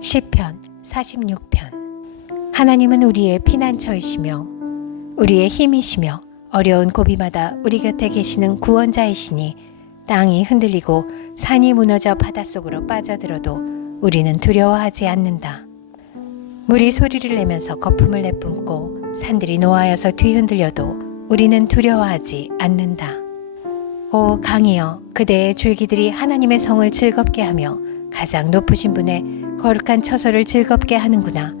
시편 46편. 하나님은 우리의 피난처이시며 우리의 힘이시며 어려운 고비마다 우리 곁에 계시는 구원자이시니 땅이 흔들리고 산이 무너져 바닷속으로 빠져들어도 우리는 두려워하지 않는다. 물이 소리를 내면서 거품을 내뿜고 산들이 노하여서 뒤흔들려도 우리는 두려워하지 않는다. 오 강이여, 그대의 줄기들이 하나님의 성을 즐겁게 하며 가장 높으신 분의 거룩한 처소를 즐겁게 하는구나.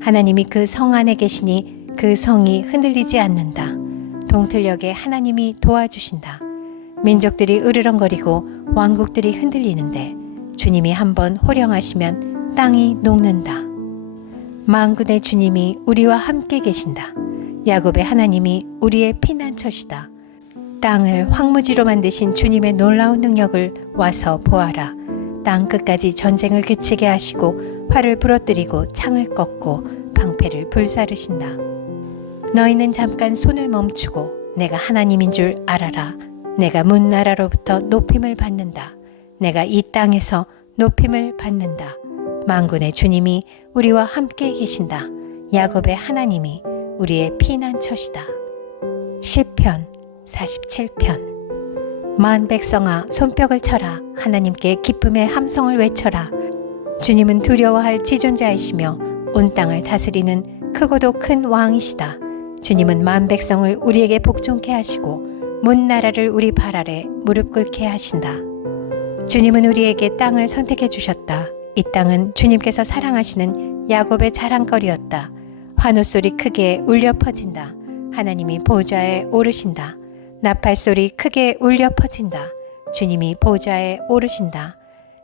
하나님이 그 성 안에 계시니 그 성이 흔들리지 않는다. 동틀녘에 하나님이 도와주신다. 민족들이 으르렁거리고 왕국들이 흔들리는데 주님이 한번 호령하시면 땅이 녹는다. 만군의 주님이 우리와 함께 계신다. 야곱의 하나님이 우리의 피난처시다. 땅을 황무지로 만드신 주님의 놀라운 능력을 와서 보아라. 땅 끝까지 전쟁을 그치게 하시고 활을 부러뜨리고 창을 꺾고 방패를 불사르신다. 너희는 잠깐 손을 멈추고 내가 하나님인 줄 알아라. 내가 문 나라로부터 높임을 받는다. 내가 이 땅에서 높임을 받는다. 만군의 주님이 우리와 함께 계신다. 야곱의 하나님이 우리의 피난처시다. 시편 47편. 만 백성아, 손뼉을 쳐라. 하나님께 기쁨의 함성을 외쳐라. 주님은 두려워할 지존자이시며 온 땅을 다스리는 크고도 큰 왕이시다. 주님은 만 백성을 우리에게 복종케 하시고 문 나라를 우리 발 아래 무릎 꿇게 하신다. 주님은 우리에게 땅을 선택해 주셨다. 이 땅은 주님께서 사랑하시는 야곱의 자랑거리였다. 환호소리 크게 울려 퍼진다. 하나님이 보좌에 오르신다. 나팔소리 크게 울려 퍼진다. 주님이 보좌에 오르신다.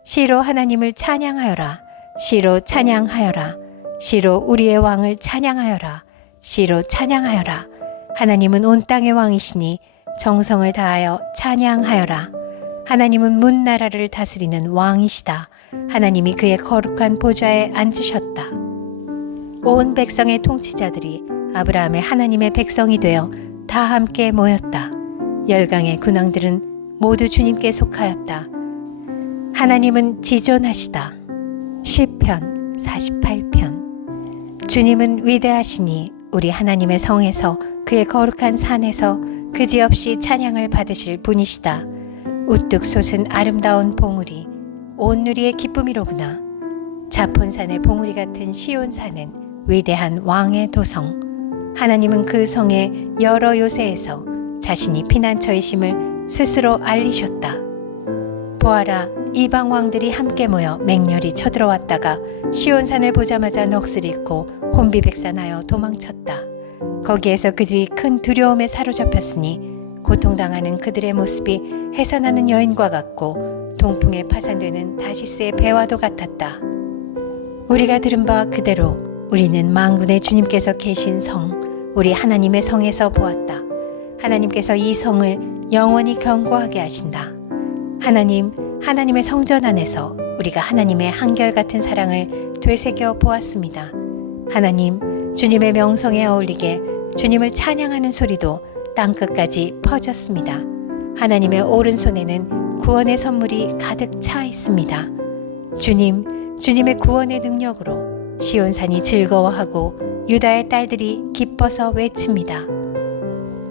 시로 하나님을 찬양하여라. 시로 찬양하여라. 시로 우리의 왕을 찬양하여라. 시로 찬양하여라. 하나님은 온 땅의 왕이시니 정성을 다하여 찬양하여라. 하나님은 문 나라를 다스리는 왕이시다. 하나님이 그의 거룩한 보좌에 앉으셨다. 온 백성의 통치자들이 아브라함의 하나님의 백성이 되어 다 함께 모였다. 열강의 군왕들은 모두 주님께 속하였다. 하나님은 지존하시다. 시편 48편. 주님은 위대하시니 우리 하나님의 성에서 그의 거룩한 산에서 그지없이 찬양을 받으실 분이시다. 우뚝 솟은 아름다운 봉우리, 온 누리의 기쁨이로구나. 자폰산의 봉우리 같은 시온산은 위대한 왕의 도성. 하나님은 그 성의 여러 요새에서 자신이 피난처이심을 스스로 알리셨다. 보아라, 이방 왕들이 함께 모여 맹렬히 쳐들어왔다가 시온산을 보자마자 넋을 잃고 혼비백산하여 도망쳤다. 거기에서 그들이 큰 두려움에 사로잡혔으니 고통당하는 그들의 모습이 해산하는 여인과 같고 동풍에 파산되는 다시스의 배와도 같았다. 우리가 들은 바 그대로 우리는 만군의 주님께서 계신 성, 우리 하나님의 성에서 보았다. 하나님께서 이 성을 영원히 견고하게 하신다. 하나님의 성전 안에서 우리가 하나님의 한결같은 사랑을 되새겨 보았습니다. 하나님, 주님의 명성에 어울리게 주님을 찬양하는 소리도 땅끝까지 퍼졌습니다. 하나님의 오른손에는 구원의 선물이 가득 차 있습니다. 주님의 구원의 능력으로 시온산이 즐거워하고 유다의 딸들이 기뻐서 외칩니다.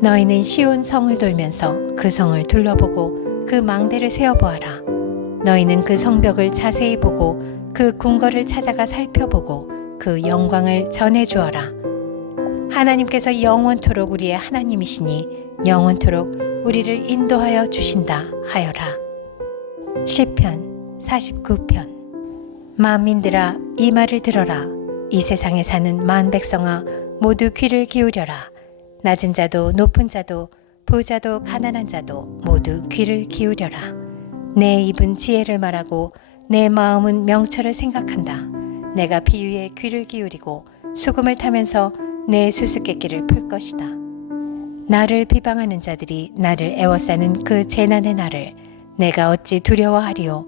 너희는 시온 성을 돌면서 그 성을 둘러보고 그 망대를 세어보아라. 너희는 그 성벽을 자세히 보고 그 궁궐을 찾아가 살펴보고 그 영광을 전해주어라. 하나님께서 영원토록 우리의 하나님이시니 영원토록 우리를 인도하여 주신다 하여라. 시편 49편. 만민들아, 이 말을 들어라. 이 세상에 사는 만 백성아, 모두 귀를 기울여라. 낮은 자도 높은 자도 부자도 가난한 자도 모두 귀를 기울여라. 내 입은 지혜를 말하고 내 마음은 명철을 생각한다. 내가 비유에 귀를 기울이고 수금을 타면서 내 수수께끼를 풀 것이다. 나를 비방하는 자들이 나를 애워싸는 그 재난의 날을 내가 어찌 두려워하리요.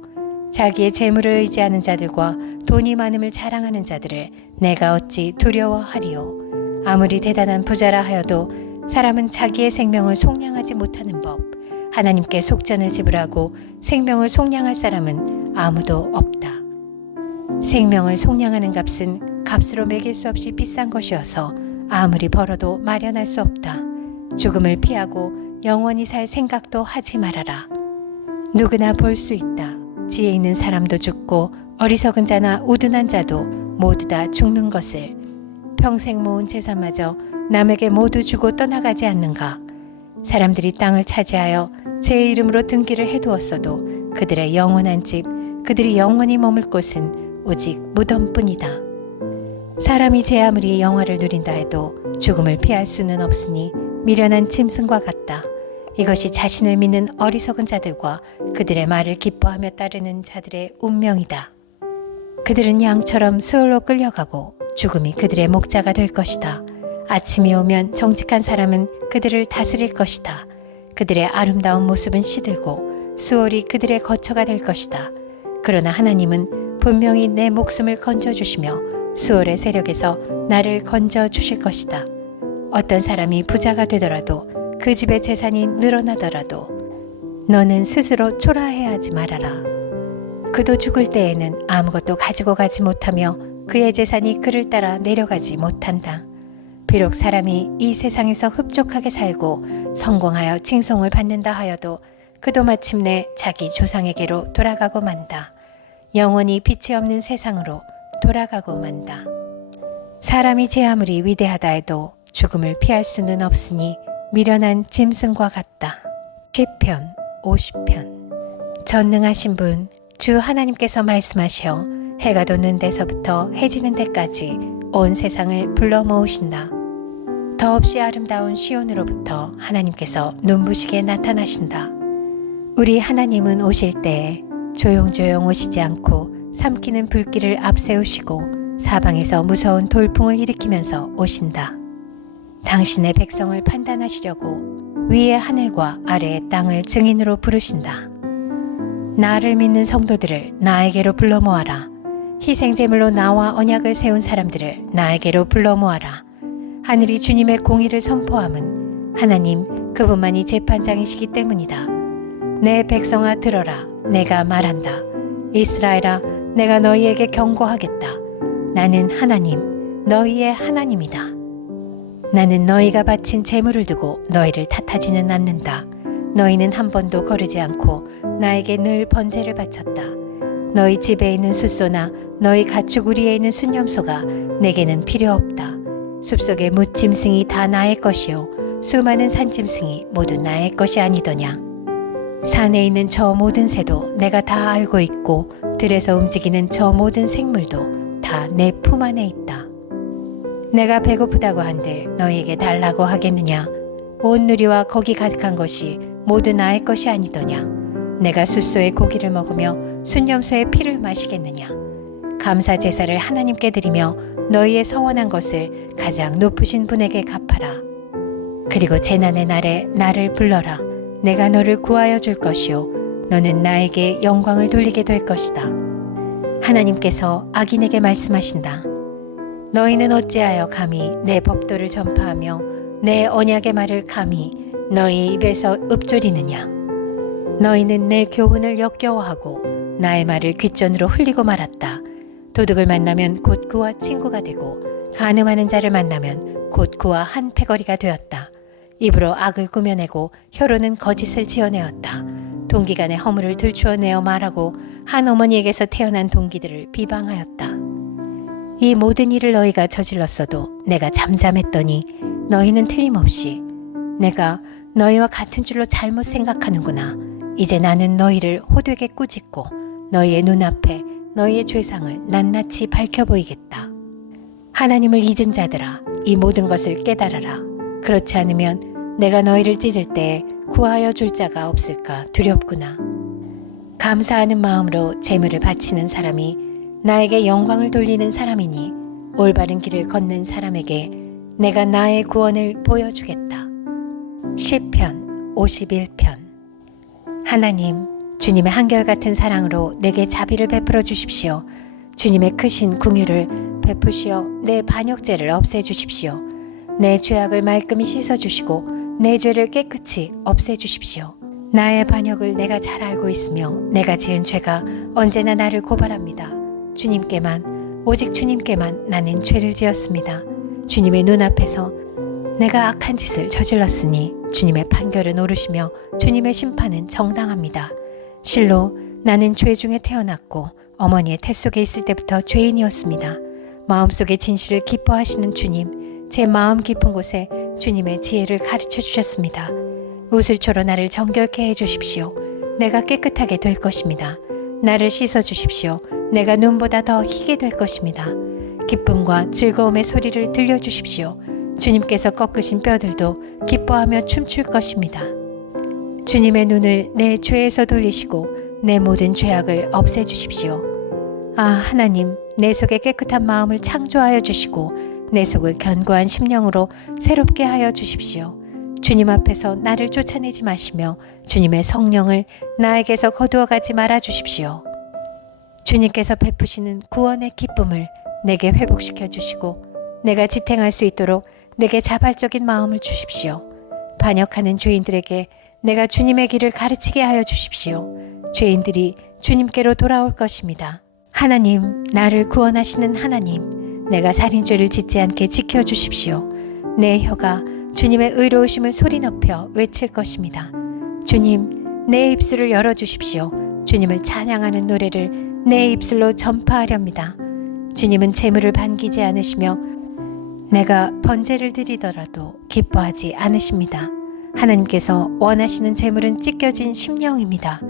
자기의 재물을 의지하는 자들과 돈이 많음을 자랑하는 자들을 내가 어찌 두려워하리요. 아무리 대단한 부자라 하여도 사람은 자기의 생명을 속량하지 못하는 법. 하나님께 속전을 지불하고 생명을 속량할 사람은 아무도 없다. 생명을 속량하는 값은 값으로 매길 수 없이 비싼 것이어서 아무리 벌어도 마련할 수 없다. 죽음을 피하고 영원히 살 생각도 하지 말아라. 누구나 볼 수 있다. 지혜 있는 사람도 죽고 어리석은 자나 우둔한 자도 모두 다 죽는 것을. 평생 모은 재산마저 남에게 모두 주고 떠나가지 않는가. 사람들이 땅을 차지하여 제 이름으로 등기를 해두었어도 그들의 영원한 집, 그들이 영원히 머물 곳은 오직 무덤뿐이다. 사람이 제 아무리 영화를 누린다 해도 죽음을 피할 수는 없으니 미련한 짐승과 같다. 이것이 자신을 믿는 어리석은 자들과 그들의 말을 기뻐하며 따르는 자들의 운명이다. 그들은 양처럼 수월로 끌려가고 죽음이 그들의 목자가 될 것이다. 아침이 오면 정직한 사람은 그들을 다스릴 것이다. 그들의 아름다운 모습은 시들고 수월이 그들의 거처가 될 것이다. 그러나 하나님은 분명히 내 목숨을 건져주시며 수월의 세력에서 나를 건져주실 것이다. 어떤 사람이 부자가 되더라도 그 집의 재산이 늘어나더라도 너는 스스로 초라해하지 말아라. 그도 죽을 때에는 아무것도 가지고 가지 못하며 그의 재산이 그를 따라 내려가지 못한다. 비록 사람이 이 세상에서 흡족하게 살고 성공하여 칭송을 받는다 하여도 그도 마침내 자기 조상에게로 돌아가고 만다. 영원히 빛이 없는 세상으로 돌아가고 만다. 사람이 제 아무리 위대하다 해도 죽음을 피할 수는 없으니 미련한 짐승과 같다. 시편 50편. 전능하신 분 주 하나님께서 말씀하셔 해가 돋는 데서부터 해지는 데까지 온 세상을 불러 모으신다. 더없이 아름다운 시온으로부터 하나님께서 눈부시게 나타나신다. 우리 하나님은 오실 때에 조용조용 오시지 않고 삼키는 불길을 앞세우시고 사방에서 무서운 돌풍을 일으키면서 오신다. 당신의 백성을 판단하시려고 위의 하늘과 아래의 땅을 증인으로 부르신다. 나를 믿는 성도들을 나에게로 불러 모아라. 희생제물로 나와 언약을 세운 사람들을 나에게로 불러 모아라. 하늘이 주님의 공의를 선포함은 하나님 그분만이 재판장이시기 때문이다. 내 백성아 들어라. 내가 말한다. 이스라엘아 내가 너희에게 경고하겠다. 나는 하나님 너희의 하나님이다. 나는 너희가 바친 재물을 두고 너희를 탓하지는 않는다. 너희는 한 번도 거르지 않고 나에게 늘 번제를 바쳤다. 너희 집에 있는 숫소나 너희 가축우리에 있는 순염소가 내게는 필요 없다. 숲속의 뭇짐승이 다 나의 것이요 수많은 산짐승이 모두 나의 것이 아니더냐. 산에 있는 저 모든 새도 내가 다 알고 있고 들에서 움직이는 저 모든 생물도 다 내 품 안에 있다. 내가 배고프다고 한들 너희에게 달라고 하겠느냐. 온 누리와 거기 가득한 것이 모두 나의 것이 아니더냐. 내가 숫소의 고기를 먹으며 순염소의 피를 마시겠느냐. 감사 제사를 하나님께 드리며 너희의 서원한 것을 가장 높으신 분에게 갚아라. 그리고 재난의 날에 나를 불러라. 내가 너를 구하여 줄 것이요 너는 나에게 영광을 돌리게 될 것이다. 하나님께서 악인에게 말씀하신다. 너희는 어찌하여 감히 내 법도를 전파하며 내 언약의 말을 감히 너희 입에서 읊조리느냐. 너희는 내 교훈을 역겨워하고 나의 말을 귓전으로 흘리고 말았다. 도둑을 만나면 곧 그와 친구가 되고 간음하는 자를 만나면 곧 그와 한 패거리가 되었다. 입으로 악을 꾸며내고 혀로는 거짓을 지어내었다. 동기간에 허물을 들추어내어 말하고 한 어머니에게서 태어난 동기들을 비방하였다. 이 모든 일을 너희가 저질렀어도 내가 잠잠했더니 너희는 틀림없이 내가 너희와 같은 줄로 잘못 생각하는구나. 이제 나는 너희를 호되게 꾸짖고 너희의 눈앞에 너희의 죄상을 낱낱이 밝혀 보이겠다. 하나님을 잊은 자들아 이 모든 것을 깨달아라. 그렇지 않으면 내가 너희를 찢을 때에 구하여 줄 자가 없을까 두렵구나. 감사하는 마음으로 제물을 바치는 사람이 나에게 영광을 돌리는 사람이니 올바른 길을 걷는 사람에게 내가 나의 구원을 보여주겠다. 시편 51편. 하나님, 주님의 한결같은 사랑으로 내게 자비를 베풀어 주십시오. 주님의 크신 긍휼을 베푸시어 내 반역죄를 없애주십시오. 내 죄악을 말끔히 씻어주시고 내 죄를 깨끗이 없애주십시오. 나의 반역을 내가 잘 알고 있으며 내가 지은 죄가 언제나 나를 고발합니다. 주님께만, 오직 주님께만 나는 죄를 지었습니다. 주님의 눈앞에서 내가 악한 짓을 저질렀으니 주님의 판결은 옳으시며 주님의 심판은 정당합니다. 실로 나는 죄 중에 태어났고 어머니의 태 속에 있을 때부터 죄인이었습니다. 마음속의 진실을 기뻐하시는 주님, 제 마음 깊은 곳에 주님의 지혜를 가르쳐 주셨습니다. 우슬초로 나를 정결케 해주십시오. 내가 깨끗하게 될 것입니다. 나를 씻어 주십시오. 내가 눈보다 더 희게 될 것입니다. 기쁨과 즐거움의 소리를 들려주십시오. 주님께서 꺾으신 뼈들도 기뻐하며 춤출 것입니다. 주님의 눈을 내 죄에서 돌리시고 내 모든 죄악을 없애주십시오. 아, 하나님, 내 속에 깨끗한 마음을 창조하여 주시고 내 속을 견고한 심령으로 새롭게 하여 주십시오. 주님 앞에서 나를 쫓아내지 마시며 주님의 성령을 나에게서 거두어가지 말아 주십시오. 주님께서 베푸시는 구원의 기쁨을 내게 회복시켜 주시고 내가 지탱할 수 있도록 내게 자발적인 마음을 주십시오. 반역하는 죄인들에게 내가 주님의 길을 가르치게 하여 주십시오. 죄인들이 주님께로 돌아올 것입니다. 하나님, 나를 구원하시는 하나님, 내가 살인죄를 짓지 않게 지켜주십시오. 내 혀가 주님의 의로우심을 소리 높여 외칠 것입니다. 주님, 내 입술을 열어주십시오. 주님을 찬양하는 노래를 내 입술로 전파하렵니다. 주님은 재물을 반기지 않으시며 내가 번제를 드리더라도 기뻐하지 않으십니다. 하나님께서 원하시는 재물은 찢겨진 심령입니다.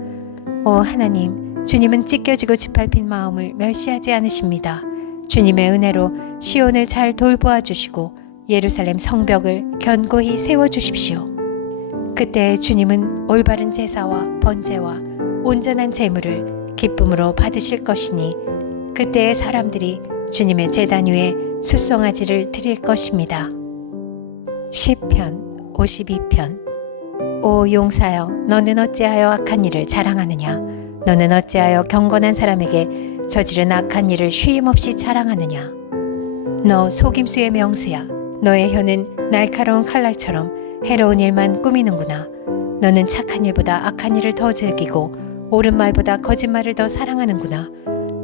오 하나님, 주님은 찢겨지고 짓밟힌 마음을 멸시하지 않으십니다. 주님의 은혜로 시온을 잘 돌보아 주시고 예루살렘 성벽을 견고히 세워주십시오. 그때 주님은 올바른 제사와 번제와 온전한 제물을 기쁨으로 받으실 것이니 그때의 사람들이 주님의 제단 위에 숫송아지를 드릴 것입니다. 시편 52편. 오 용사여, 너는 어찌하여 악한 일을 자랑하느냐? 너는 어찌하여 경건한 사람에게 저지른 악한 일을 쉼없이 자랑하느냐? 너 속임수의 명수야. 너의 혀는 날카로운 칼날처럼 해로운 일만 꾸미는구나. 너는 착한 일보다 악한 일을 더 즐기고 옳은 말보다 거짓말을 더 사랑하는구나.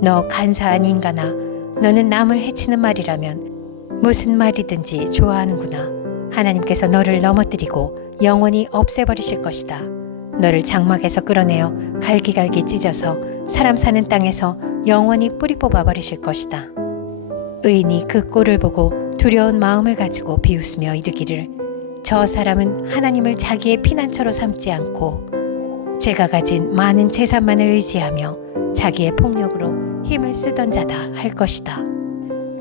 너 간사한 인간아, 너는 남을 해치는 말이라면 무슨 말이든지 좋아하는구나. 하나님께서 너를 넘어뜨리고 영원히 없애버리실 것이다. 너를 장막에서 끌어내어 갈기갈기 찢어서 사람 사는 땅에서 영원히 뿌리 뽑아버리실 것이다. 의인이 그 꼴을 보고 두려운 마음을 가지고 비웃으며 이르기를, 저 사람은 하나님을 자기의 피난처로 삼지 않고 제가 가진 많은 재산만을 의지하며 자기의 폭력으로 힘을 쓰던 자다 할 것이다.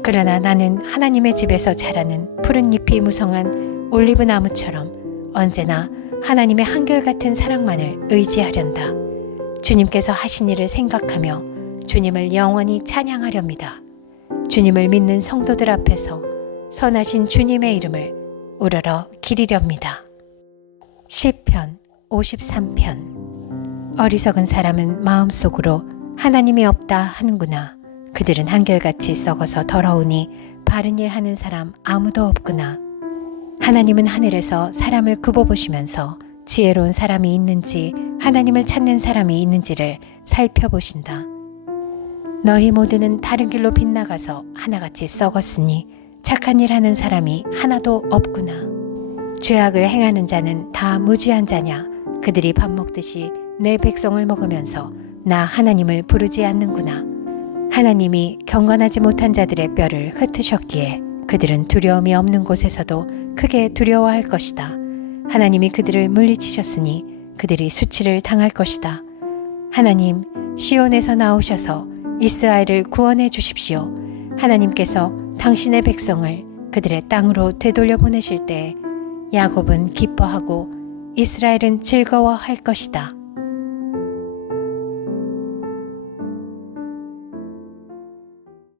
그러나 나는 하나님의 집에서 자라는 푸른 잎이 무성한 올리브 나무처럼 언제나 하나님의 한결같은 사랑만을 의지하련다. 주님께서 하신 일을 생각하며 주님을 영원히 찬양하렵니다. 주님을 믿는 성도들 앞에서 선하신 주님의 이름을 우러러 기리렵니다. 시편 53편. 어리석은 사람은 마음속으로 하나님이 없다 하는구나. 그들은 한결같이 썩어서 더러우니 바른 일 하는 사람 아무도 없구나. 하나님은 하늘에서 사람을 굽어보시면서 지혜로운 사람이 있는지 하나님을 찾는 사람이 있는지를 살펴보신다. 너희 모두는 다른 길로 빗나가서 하나같이 썩었으니 착한 일 하는 사람이 하나도 없구나. 죄악을 행하는 자는 다 무지한 자냐? 그들이 밥 먹듯이 내 백성을 먹으면서 나 하나님을 부르지 않는구나. 하나님이 경건하지 못한 자들의 뼈를 흩으셨기에 그들은 두려움이 없는 곳에서도 크게 두려워할 것이다. 하나님이 그들을 물리치셨으니 그들이 수치를 당할 것이다. 하나님, 시온에서 나오셔서 이스라엘을 구원해 주십시오. 하나님께서 당신의 백성을 그들의 땅으로 되돌려 보내실 때 야곱은 기뻐하고 이스라엘은 즐거워할 것이다.